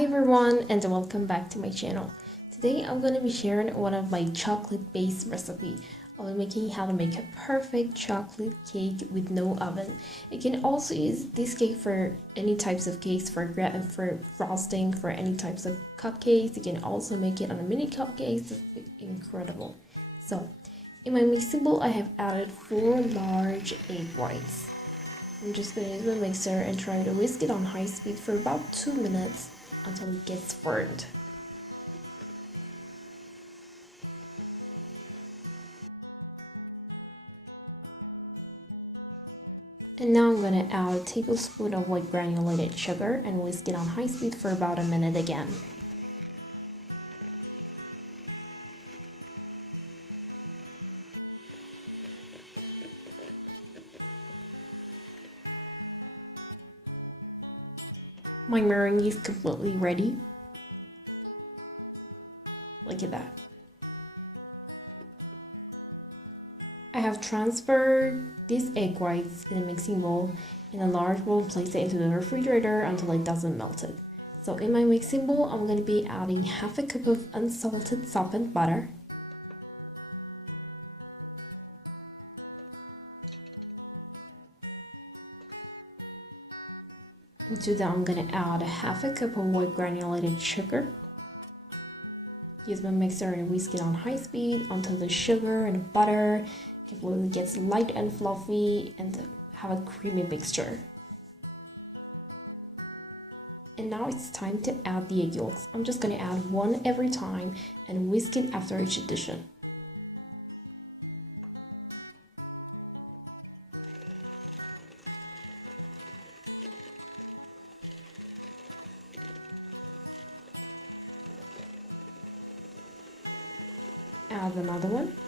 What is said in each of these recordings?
Hi everyone and welcome back to my channel. Today I'm going to be sharing one of my chocolate based recipe. I'll be making how to make a perfect chocolate cake with no oven. You can also use this cake for any types of cakes, for frosting, for any types of cupcakes. You can also make it on a mini cupcakes. It's incredible. So in my mixing bowl I have added 4 large egg whites. I'm just going to use my mixer and try to whisk it on high speed for about 2 minutes until it gets burned. And now I'm going to add a tablespoon of white granulated sugar and whisk it on high speed for about a minute again. My meringue is completely ready. Look at that. I have transferred these egg whites in a mixing bowl. In a large bowl, place it into the refrigerator until it doesn't melt it. So in my mixing bowl, I'm going to be adding half a cup of unsalted softened butter. To that, I'm going to add half a cup of white granulated sugar. Use my mixer and whisk it on high speed until the sugar and the butter completely gets light and fluffy and have a creamy mixture. And now it's time to add the egg yolks. I'm just going to add one every time and whisk it after each addition. Add another one.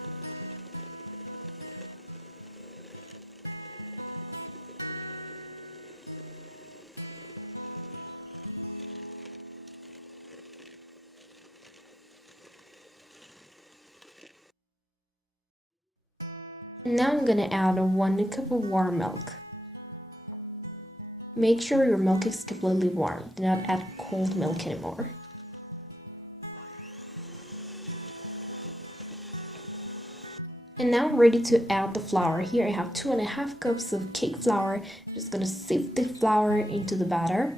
And now I'm gonna add 1 cup of warm milk. Make sure your milk is completely warm. Do not add cold milk anymore. And now I'm ready to add the flour. Here I have 2.5 cups of cake flour. I'm just gonna sift the flour into the batter.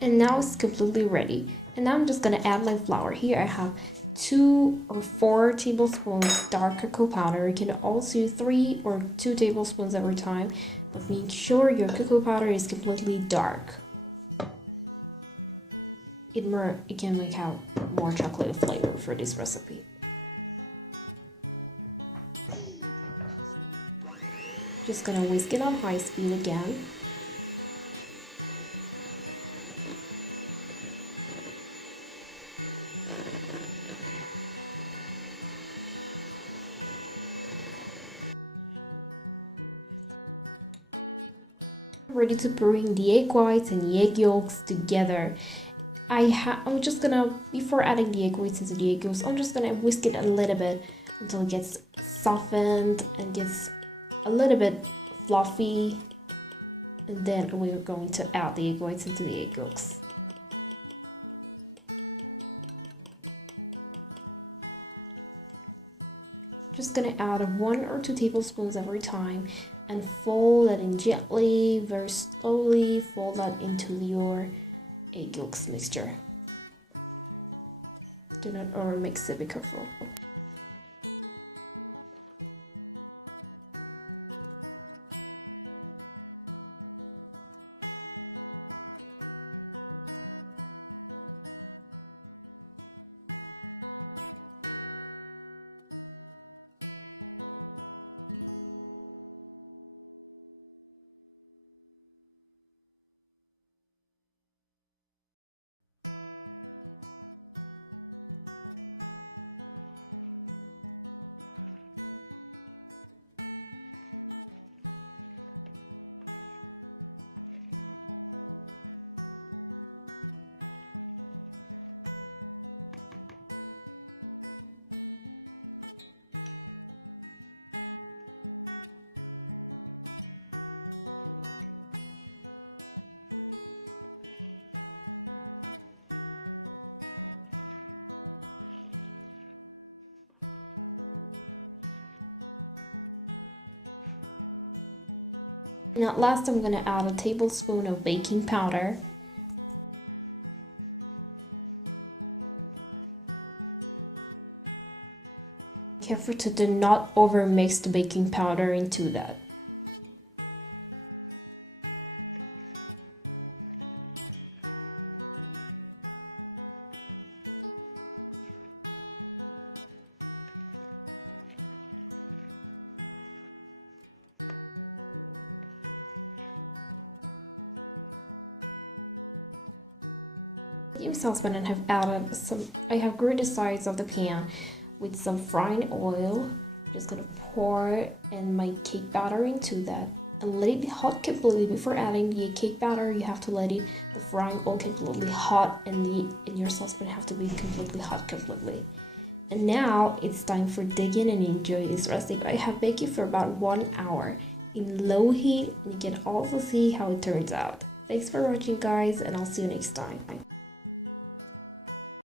And now it's completely ready. And now I'm just gonna add my flour. Here I have 2 or 4 tablespoons dark cocoa powder. You can also use 3 or 2 tablespoons every time, but make sure your cocoa powder is completely dark. It can make out more chocolate flavor for this recipe. Just gonna whisk it on high speed again. Ready to bring the egg whites and the egg yolks together. I'm just gonna, before adding the egg whites into the egg yolks, I'm just gonna whisk it a little bit until it gets softened and gets a little bit fluffy. And then we're going to add the egg whites into the egg yolks. Just gonna add 1 or 2 tablespoons every time and fold that in gently, very slowly, fold that into your egg yolks mixture. Do not over mix it, be careful. And at last I'm gonna add a tablespoon of baking powder. Careful to do not over mix the baking powder into that. Saucepan and have added I have greased the sides of the pan with some frying oil. I'm just gonna pour in my cake batter into that and let it be hot completely. Before adding the cake batter, you have to let the frying oil completely hot, and your saucepan have to be completely hot completely. And now it's time for dig in and enjoy this recipe. I have baked it for about 1 hour in low heat, and you can also see how it turns out. Thanks for watching, guys, and I'll see you next time.